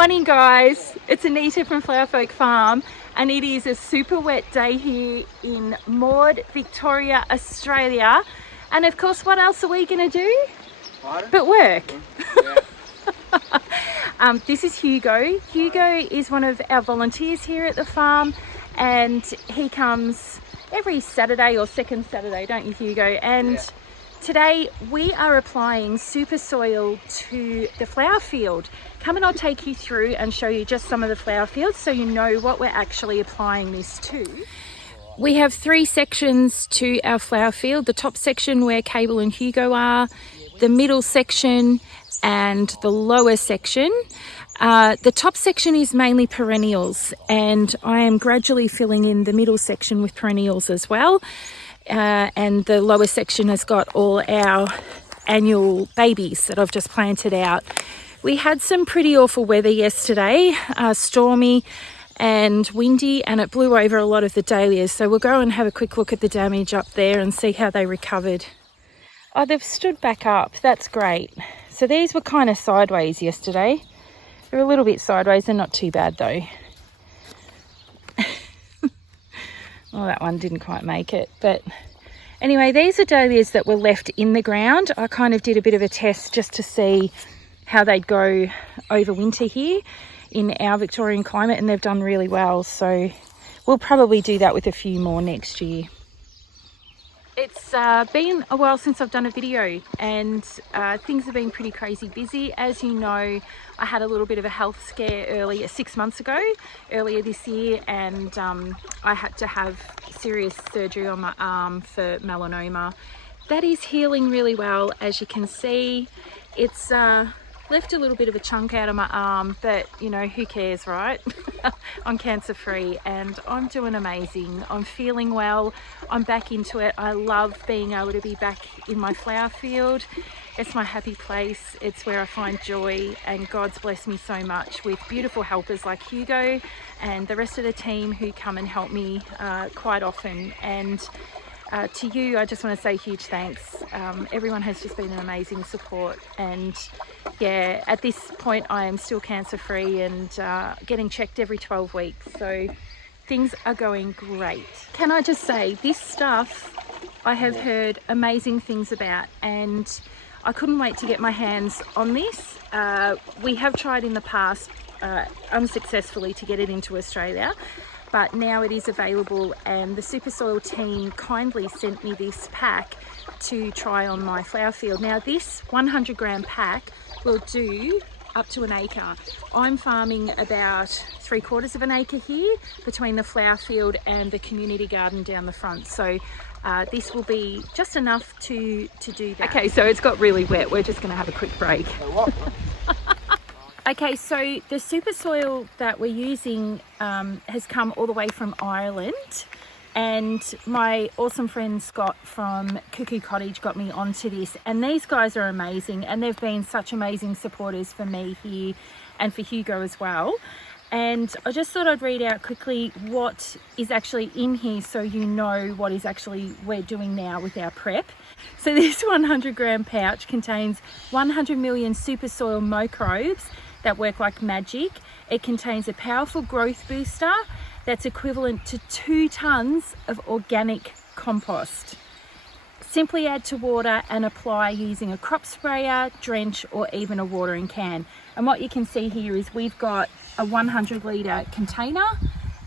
Morning guys, it's Anita from Flower Folk Farm and it is a super wet day here in Maud, Victoria, Australia. And of course, what else are we going to do? But work. Yeah. This is Hugo. Hugo is one of our volunteers here at the farm and he comes every Saturday or second Saturday, don't you Hugo? And yeah. Today we are applying super soil to the flower field. Come and I'll take you through and show you just some of the flower fields so you know what we're actually applying this to. We have three sections to our flower field. The top section where Cable and Hugo are, the middle section and the lower section. The top section is mainly perennials and I am gradually filling in the middle section with perennials as well. And the lower section has got all our annual babies that I've just planted out. We had some pretty awful weather yesterday, stormy and windy, and it blew over a lot of the dahlias. So we'll go and have a quick look at the damage up there and see how they recovered. Oh, they've stood back up. That's great. So these were kind of sideways yesterday. They're a little bit sideways. They're not too bad though. Well, that one didn't quite make it, but anyway, these are dahlias that were left in the ground. I kind of did a bit of a test just to see how they'd go over winter here in our Victorian climate, and they've done really well. So we'll probably do that with a few more next year. It's been a while since I've done a video and things have been pretty crazy busy. As you know, I had a little bit of a health scare earlier, 6 months ago, earlier this year, and I had to have serious surgery on my arm for melanoma. That is healing really well, as you can see. It's left a little bit of a chunk out of my arm, but you know, who cares, right? I'm cancer free and I'm doing amazing. I'm feeling well. I'm back into it. I love being able to be back in my flower field. It's my happy place. It's where I find joy, and God's blessed me so much with beautiful helpers like Hugo and the rest of the team who come and help me quite often. And to you, I just want to say huge thanks. Everyone has just been an amazing support, and yeah, at this point I am still cancer free and getting checked every 12 weeks, so things are going great. Can I just say, this stuff I have heard amazing things about and I couldn't wait to get my hands on this. We have tried in the past unsuccessfully to get it into Australia, but now it is available, and the Super Soil team kindly sent me this pack to try on my flower field. Now this 100 gram pack will do up to an acre. I'm farming about 3/4 of an acre here between the flower field and the community garden down the front. So this will be just enough to do that. Okay, so it's got really wet. We're just gonna have a quick break. Okay, so the super soil that we're using has come all the way from Ireland, and my awesome friend Scott from Cuckoo Cottage got me onto this, and these guys are amazing and they've been such amazing supporters for me here and for Hugo as well. And I just thought I'd read out quickly what is actually in here so you know what is actually we're doing now with our prep. So this 100 gram pouch contains 100 million super soil microbes that work like magic. It contains a powerful growth booster that's equivalent to 2 tons of organic compost. Simply add to water and apply using a crop sprayer, drench, or even a watering can. And what you can see here is we've got a 100 litre container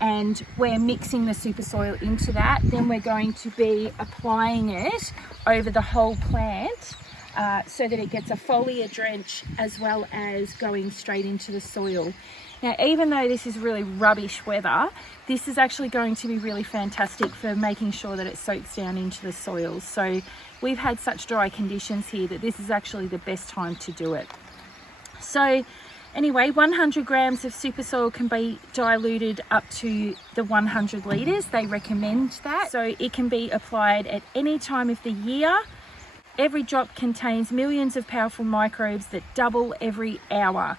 and we're mixing the super soil into that. Then we're going to be applying it over the whole plant so that it gets a foliar drench as well as going straight into the soil. Now, even though this is really rubbish weather, this is actually going to be really fantastic for making sure that it soaks down into the soil. So we've had such dry conditions here that this is actually the best time to do it. So anyway, 100 grams of super soil can be diluted up to the 100 litres. They recommend that. So it can be applied at any time of the year. Every drop contains millions of powerful microbes that double every hour.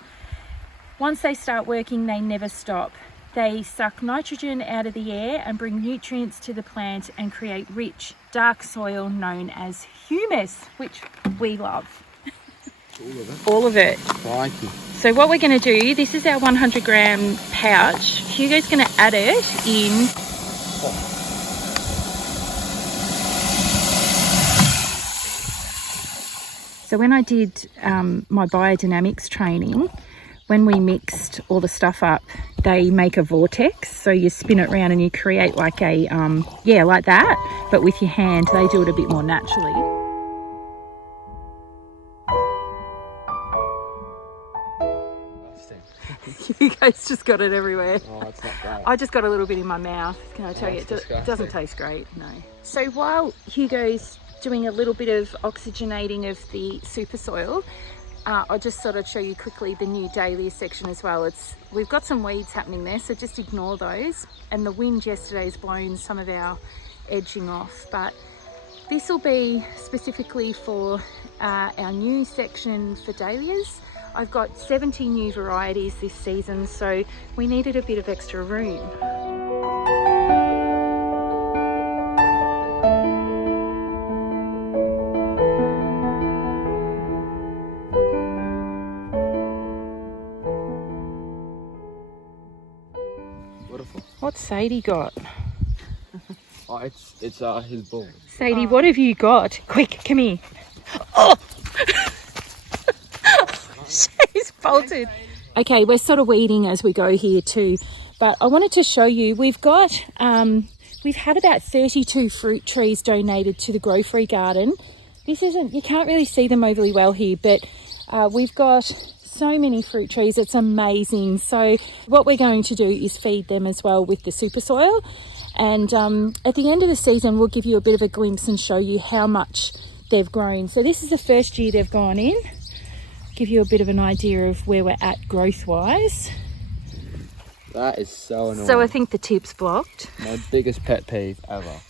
Once they start working, they never stop. They suck nitrogen out of the air and bring nutrients to the plant and create rich, dark soil known as humus, which we love. All of it? All of it. Crikey. So what we're going to do, this is our 100 gram pouch. Hugo's going to add it in. So when I did my biodynamics training, when we mixed all the stuff up, they make a vortex. So you spin it around and you create like a, yeah, like that. But with your hand, they do it a bit more naturally. You guys just got it everywhere. Oh, it's not great. I just got a little bit in my mouth. Can I tell you, it doesn't taste great, no. So while Hugo's doing a little bit of oxygenating of the super soil, I'll just sort of show you quickly the new dahlia section as well. We've got some weeds happening there, so just ignore those. And the wind yesterday has blown some of our edging off, but this will be specifically for our new section for dahlias. I've got 70 new varieties this season, so we needed a bit of extra room. Beautiful. What's Sadie got? Oh, it's his ball. Sadie, what have you got? Quick, come here. Oh! She's bolted. Okay, we're sort of weeding as we go here too, but I wanted to show you, we've had about 32 fruit trees donated to the Grow Free Garden. You can't really see them overly well here, but we've got so many fruit trees, it's amazing. So what we're going to do is feed them as well with the super soil. And at the end of the season, we'll give you a bit of a glimpse and show you how much they've grown. So this is the first year they've gone in. Give you a bit of an idea of where we're at growth-wise. That is so annoying. So I think the tip's blocked. My biggest pet peeve ever.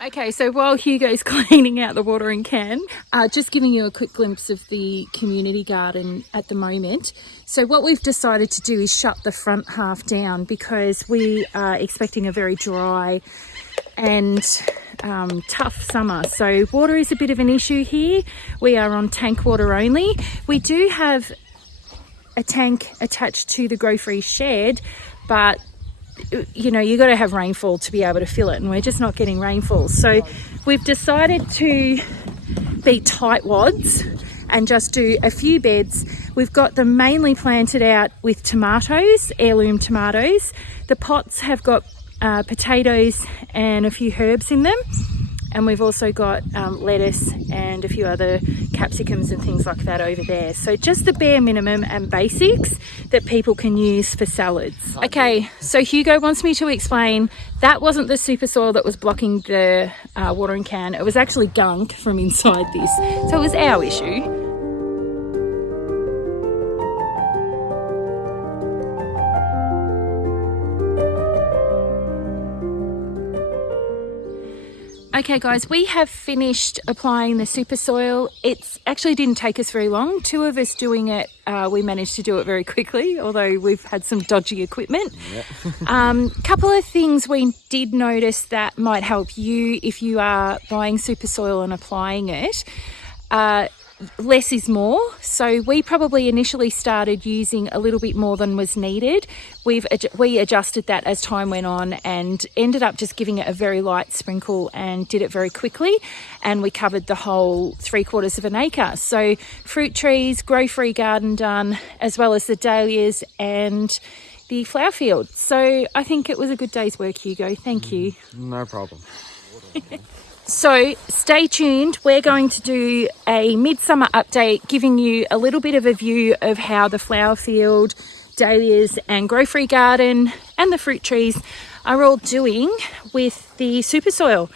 Okay, so while Hugo's cleaning out the watering can, just giving you a quick glimpse of the community garden at the moment. So what we've decided to do is shut the front half down because we are expecting a very dry and tough summer. So water is a bit of an issue here. We are on tank water only. We do have a tank attached to the Grow Free shed, but you know, you got to have rainfall to be able to fill it, and we're just not getting rainfall. So we've decided to be tight wads and just do a few beds. We've got them mainly planted out with tomatoes, heirloom tomatoes. The pots have got potatoes and a few herbs in them, and we've also got lettuce and a few other capsicums and things like that over there. So just the bare minimum and basics that people can use for salads. Okay, so Hugo wants me to explain that wasn't the super soil that was blocking the watering can. It was actually gunk from inside this, so it was our issue. Okay guys, we have finished applying the super soil. It's actually didn't take us very long. Two of us doing it, we managed to do it very quickly, although we've had some dodgy equipment. Yep. Couple of things we did notice that might help you if you are buying super soil and applying it. Less is more. So we probably initially started using a little bit more than was needed. We adjusted that as time went on and ended up just giving it a very light sprinkle and did it very quickly, and we covered the whole 3/4 of an acre. So fruit trees, Grow Free garden done, as well as the dahlias and the flower field. So I think it was a good day's work, Hugo. Thank you. No problem. So stay tuned. We're going to do a midsummer update, giving you a little bit of a view of how the flower field, dahlias and Grow Free garden and the fruit trees are all doing with the super soil.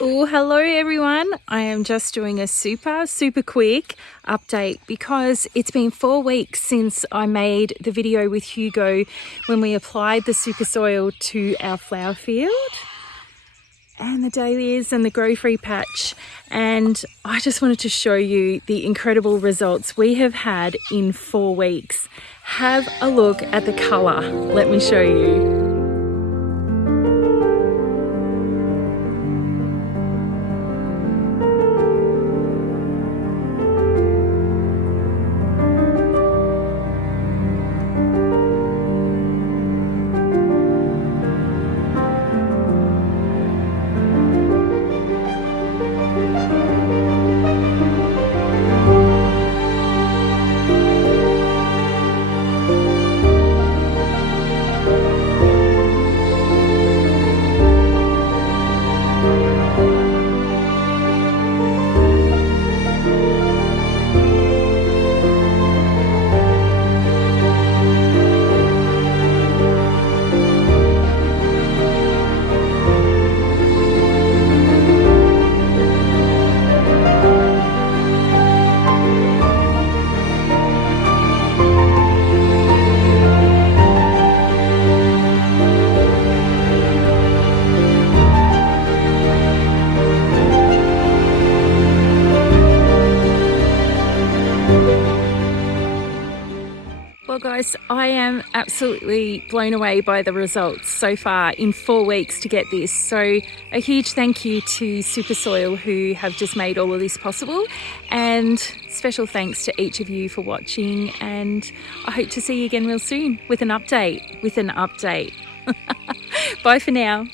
Oh, hello everyone. I am just doing a super quick update because it's been 4 weeks since I made the video with Hugo when we applied the super soil to our flower field and the dahlias and the Grow Free patch, and I just wanted to show you the incredible results we have had in 4 weeks. Have a look at the colour. Let me show you. Well guys, I am absolutely blown away by the results so far in 4 weeks to get this. So a huge thank you to Super Soil who have just made all of this possible, and special thanks to each of you for watching, and I hope to see you again real soon with an update. Bye for now.